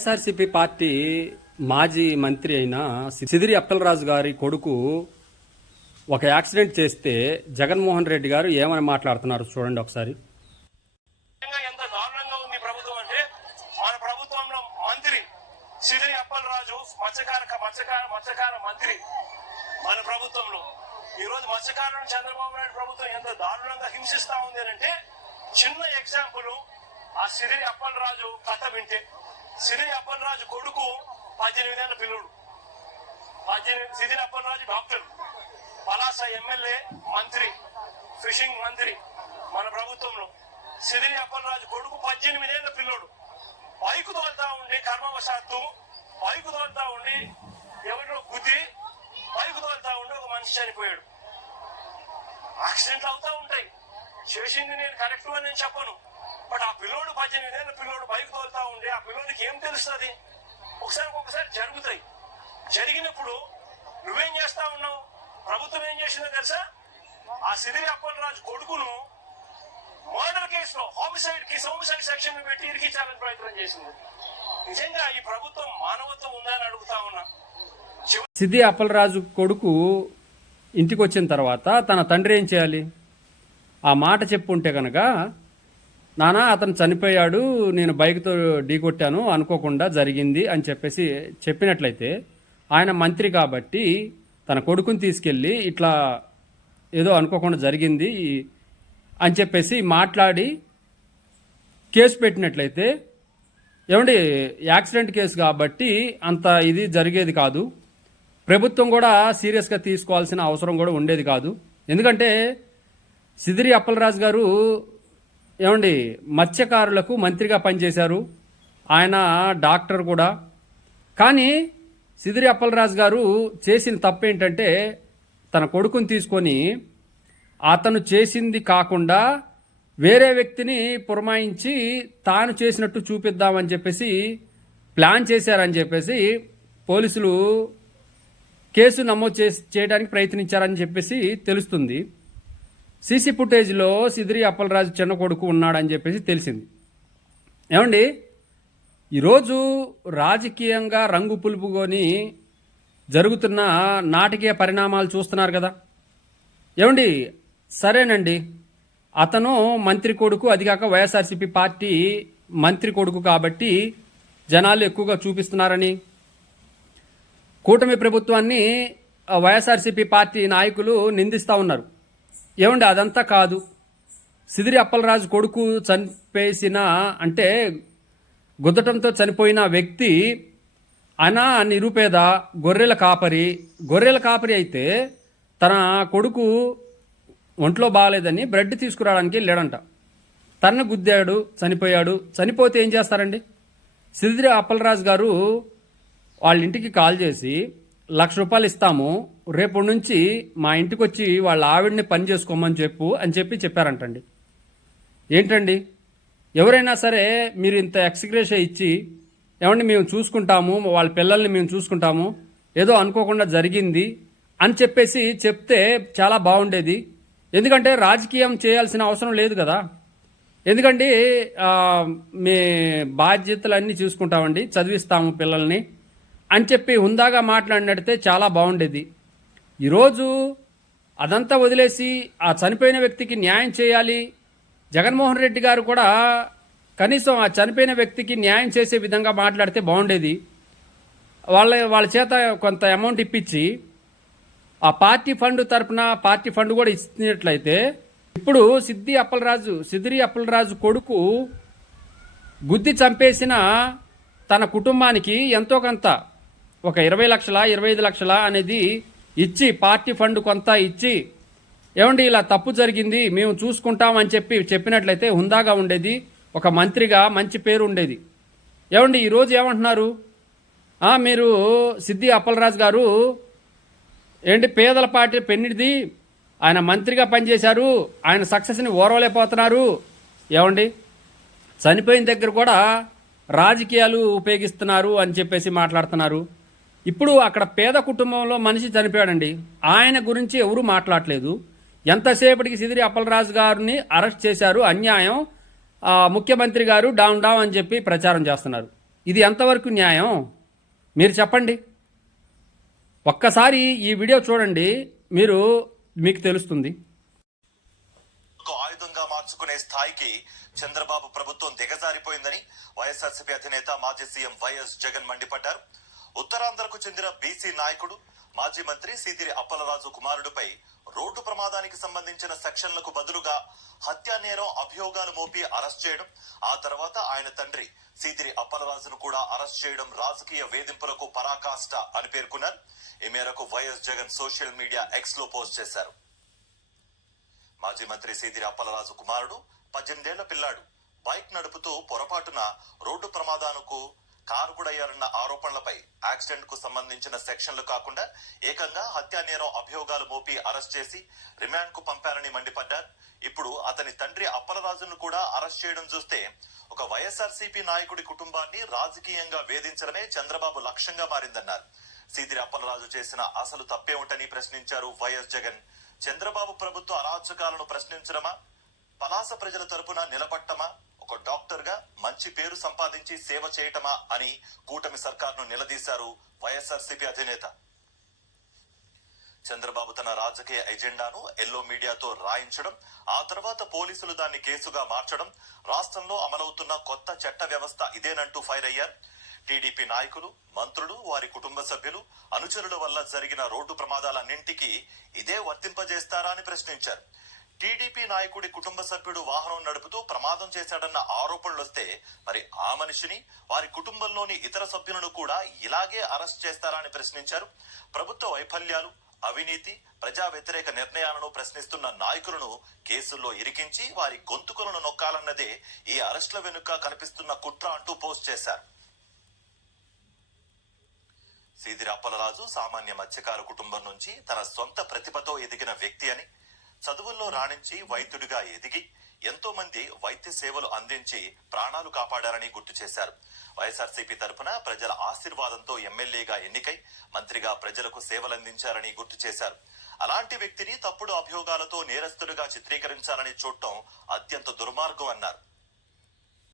YSRCP party మాజీ మంత్రి అయిన సిదిరి అప్పలరాజు గారి కొడుకు ఒక యాక్సిడెంట్ చేస్తే జగన్మోహన్ రెడ్డి గారు ఏమని మాట్లాడుతున్నారు చూడండి ఒకసారి. ఎంత దారుణంగా ఉంది ప్రభుత్వం అంటే, మన ప్రభుత్వంలో మంత్రి సిదిరి అప్పలరాజు మత్స్యకార మంత్రి మన ప్రభుత్వంలో ఈ రోజు మత్స్యకారులను చంద్రబాబు నాయుడు ప్రభుత్వం ఎంత దారుణంగా హింసిస్తా ఉంది అంటే, చిన్న ఎగ్జాంపుల్ ఆ సిదిరి అప్పలరాజు కథ వింటే, సిదిరి అప్పలరాజు కొడుకు 18 ఏళ్ల పిల్లుడు. సిదిరి అప్పలరాజు డాక్టర్, పలాస ఎమ్మెల్యే, మంత్రి, ఫిషింగ్ మంత్రి మన ప్రభుత్వంలో. సిదిరి అప్పలరాజు కొడుకు 18 ఏళ్ల పిల్లోడు బైకు తోలుతా ఉండి, కర్మవశాత్తు బైకు తోలుతా ఉండి ఎవరిలో గుద్ది బైకు తోలుతా ఉండి ఒక మనిషి చనిపోయాడు. యాక్సిడెంట్లు అవుతా ఉంటాయి, చేసింది నేను కరెక్ట్ అని నేను చెప్పను. బట్ ఆ పిల్లోడు 18 ఏళ్ల పిల్లోడు బైక్ తోలుతా ఉండి ఆ పిల్లోడికి ఏం తెలుస్తుంది? ఒకసారి జరుగుతాయి. జరిగినప్పుడు నువ్వేం చేస్తా ఉన్నావు? ప్రభుత్వం ఏం చేసిందో తెలుసా? ఆ సిదిరి అప్పలరాజు కొడుకును మర్డర్ కేసులో హోమిసైడ్ సెక్షన్ పెట్టి ఇరికించాలని ప్రయత్నం చేసింది. నిజంగా ఈ ప్రభుత్వం మానవత్వం ఉందా అని అడుగుతా ఉన్నా. సిదిరి అప్పలరాజు కొడుకు ఇంటికి వచ్చిన తర్వాత తన తండ్రి ఏం చేయాలి? ఆ మాట చెప్పుంటే కనుక, నానా అతను చనిపోయాడు, నేను బైక్తో ఢీకొట్టాను, అనుకోకుండా జరిగింది అని చెప్పినట్లయితే, ఆయన మంత్రి కాబట్టి తన కొడుకుని తీసుకెళ్ళి ఇట్లా ఏదో అనుకోకుండా జరిగింది అని మాట్లాడి కేసు పెట్టినట్లయితే, ఏమండి యాక్సిడెంట్ కేసు కాబట్టి అంత ఇది జరిగేది కాదు, ప్రభుత్వం కూడా సీరియస్గా తీసుకోవాల్సిన అవసరం కూడా ఉండేది కాదు. ఎందుకంటే సిదిరి అప్పలరాజు గారు ఏమండి మత్స్యకారులకు మంత్రిగా పనిచేశారు, ఆయన డాక్టర్ కూడా. కానీ సిదిరి అప్పలరాజు గారు చేసిన తప్పు ఏంటంటే, తన కొడుకుని తీసుకొని అతను చేసింది కాకుండా వేరే వ్యక్తిని పురమాయించి తాను చేసినట్టు చూపిద్దామని ప్లాన్ చేశారని పోలీసులు కేసు నమోదు చేయడానికి ప్రయత్నించారని తెలుస్తుంది. సీసీ ఫుటేజ్లో సిదిరి అప్పలరాజు చిన్న కొడుకు ఉన్నాడని తెలిసింది. ఏమండి ఈరోజు రాజకీయంగా రంగు పులుపుకొని జరుగుతున్న నాటకీయ పరిణామాలు చూస్తున్నారు కదా. ఏమండి సరేనండి, అతను మంత్రి కొడుకు, అది కాక వైఎస్ఆర్సీపీ పార్టీ మంత్రి కొడుకు కాబట్టి జనాలు ఎక్కువగా చూపిస్తున్నారని కూటమి ప్రభుత్వాన్ని వైఎస్ఆర్సీపీ పార్టీ నాయకులు నిందిస్తూ ఉన్నారు. ఏమండి అదంతా కాదు. సిదిరి అప్పలరాజు కొడుకు చనిపేసిన అంటే గుద్దటంతో చనిపోయిన వ్యక్తి ఆయన నిరుపేద గొర్రెల కాపరి అయితే తన కొడుకు ఒంట్లో బాగాలేదని బ్రెడ్ తీసుకురావడానికి వెళ్ళాడంట. తనను గుద్దాడు, చనిపోతే ఏం చేస్తారండి? సిదిరి అప్పలరాజు గారు వాళ్ళ ఇంటికి కాల్ చేసి, 1,00,000 రూపాయలు ఇస్తాము, రేపు నుంచి మా ఇంటికి వచ్చి వాళ్ళ ఆవిడని పని చేసుకోమని చెప్పారంటండి. ఏంటండి, ఎవరైనా సరే మీరు ఇంత ఎక్స్గ్రేషియా ఇచ్చి, ఏమండి మేము చూసుకుంటాము, వాళ్ళ పిల్లల్ని మేము చూసుకుంటాము, ఏదో అనుకోకుండా జరిగింది అని చెప్తే చాలా బాగుండేది. ఎందుకంటే రాజకీయం చేయాల్సిన అవసరం లేదు కదా. ఎందుకంటే మీ బాధ్యతలన్నీ చూసుకుంటామండి, చదివిస్తాము పిల్లల్ని అని హుందాగా మాట్లాడినట్టే చాలా బాగుండేది. ఈరోజు అదంతా వదిలేసి ఆ చనిపోయిన వ్యక్తికి న్యాయం చేయాలి. జగన్మోహన్ రెడ్డి గారు కూడా కనీసం ఆ చనిపోయిన వ్యక్తికి న్యాయం చేసే విధంగా మాట్లాడితే బాగుండేది. వాళ్ళ చేత కొంత అమౌంట్ ఇప్పించి ఆ పార్టీ ఫండ్ తరపున పార్టీ ఫండ్ కూడా ఇచ్చినట్లయితే, ఇప్పుడు సిదిరి అప్పలరాజు కొడుకు గుద్ది చంపేసిన తన కుటుంబానికి ఎంతో కొంత ఒక 20 లక్షల 25 లక్షల అనేది ఇచ్చి, పార్టీ ఫండ్ కొంత ఇచ్చి, ఏమండి ఇలా తప్పు జరిగింది మేము చూసుకుంటామని చెప్పినట్లయితే హుందాగా ఉండేది, ఒక మంత్రిగా మంచి పేరు ఉండేది. ఏమండి ఈరోజు ఏమంటున్నారు? మీరు సిద్ది అప్పలరాజు గారు ఏంటి పేదల పార్టీ పెన్నిడిది, ఆయన మంత్రిగా పనిచేశారు, ఆయన సక్సెస్ని ఓర్వలేకపోతున్నారు. ఏమండి చనిపోయిన దగ్గర కూడా రాజకీయాలు ఉపయోగిస్తున్నారు అని మాట్లాడుతున్నారు. ఇప్పుడు అక్కడ పేద కుటుంబంలో మనిషి చనిపోయాడండి, ఆయన గురించి ఎవరు మాట్లాడలేదు. ఎంతసేపటికి సిదిరి అప్పలరాజు గారిని అరెస్ట్ చేశారు, అన్యాయం, ముఖ్యమంత్రి గారు డౌన్ అని ప్రచారం చేస్తున్నారు. ఇది ఎంతవరకు న్యాయం మీరు చెప్పండి. ఒక్కసారి ఈ వీడియో చూడండి, మీకు తెలుస్తుంది. ఆయుధంగా మార్చుకునే స్థాయికి చంద్రబాబు ప్రభుత్వం దిగజారిపోయిందని వైఎస్ఆర్సీపీ అధినేత మాజీ సీఎం వైఎస్ జగన్ మండిపడ్డారు. ఉత్తరాంధ్రకు చెందిన బీసీ నాయకుడు మాజీ మంత్రి సీదిరి అప్పలరాజు కుమారుడిపై రోడ్డు ప్రమాదానికి సంబంధించిన సెక్షన్లకు బదులుగా హత్యా నేరం అభియోగాలు మోపి అరెస్ట్ చేయడం, ఆ తర్వాత ఆయన తండ్రి సీదిరి అప్పలరాజును కూడా అరెస్ట్ చేయడం రాజకీయ వేధింపులకు పరాకాష్ట అని పేర్కొన్నారు. ఈ మేరకు YS Jagan social media X లో పోస్ట్ చేశారు. మాజీ మంత్రి సీదిరి అప్పలరాజు కుమారుడు 18 ఏళ్ల పిల్లాడు బైక్ నడుపుతూ పొరపాటున రోడ్డు ప్రమాదానికి కారకుడయ్యారన్న ఆరోపణలపై యాక్సిడెంట్ కు సంబంధించిన సెక్షన్లు కాకుండా ఏకంగా హత్యా నేరం అభియోగాలు మోపి అరెస్ట్ చేసి రిమాండ్ కు పంపారని మండిపడ్డారు. ఇప్పుడు అతని తండ్రి అప్పలరాజును కూడా అరెస్ట్ చేయడం చూస్తే ఒక వైఎస్ఆర్సీపీ నాయకుడి కుటుంబాన్ని రాజకీయంగా వేధించడమే చంద్రబాబు లక్ష్యంగా మారిందన్నారు. సీదిరి అప్పలరాజు చేసిన అసలు తప్పేమిటని ప్రశ్నించారు వైఎస్ జగన్. చంద్రబాబు ప్రభుత్వ అరాచకాలను ప్రశ్నించడమా, పలాస ప్రజల తరపున నిలబట్టమా, ఒక డాక్టర్ గా మంచి పేరు సంపాదించి సేవ చేయటమా అని కూటమి సర్కార్ను నిలదీశారు వైఎస్ఆర్సీపీ అధినేత. చంద్రబాబు తన రాజకీయ ఎజెండాను ఎల్లో మీడియాతో రాయించడం, ఆ తర్వాత పోలీసులు దాన్ని కేసుగా మార్చడం, రాష్ట్రంలో అమలవుతున్న కొత్త చట్ట వ్యవస్థ ఇదేనంటూ ఫైర్ అయ్యారు. టీడీపీ నాయకులు, మంత్రులు, వారి కుటుంబ సభ్యులు, అనుచరుల వల్ల జరిగిన రోడ్డు ప్రమాదాలన్నింటికీ ఇదే వర్తింపజేస్తారా అని ప్రశ్నించారు. టీడీపీ నాయకుడి కుటుంబ సభ్యుడు వాహనం నడుపుతూ ప్రమాదం చేశాడన్న ఆరోపణలు వస్తే మరి ఆ మనిషిని, వారి కుటుంబంలోని ఇతర సభ్యులను కూడా ఇలాగే అరెస్ట్ చేస్తారా అని ప్రశ్నించారు. ప్రభుత్వ వైఫల్యాలు, అవినీతి, ప్రజా వ్యతిరేక నిర్ణయాలను ప్రశ్నిస్తున్న నాయకులను కేసుల్లో ఇరికించి వారి గొంతుకులను నొక్కాలన్నదే ఈ అరెస్టుల వెనుక కనిపిస్తున్న కుట్ర అంటూ పోస్ట్ చేశారు. సీదిరి అప్పలరాజు సామాన్య మత్స్యకారు కుటుంబం నుంచి తన సొంత ప్రతిభతో ఎదిగిన వ్యక్తి అని, చదువుల్లో రాణించి వైద్యుడిగా ఎదిగి ఎంతో మంది వైద్య సేవలు అందించి ప్రాణాలు కాపాడారని గుర్తు చేశారు. వైఎస్ఆర్సీపీ తరఫున ప్రజల ఆశీర్వాదంతో ఎమ్మెల్యేగా ఎన్నికై మంత్రిగా ప్రజలకు సేవలందించారని గుర్తు చేశారు. అలాంటి వ్యక్తిని తప్పుడు అభియోగాలతో నేరస్తుడిగా చిత్రీకరించాలని చూడటం అత్యంత దుర్మార్గం అన్నారు.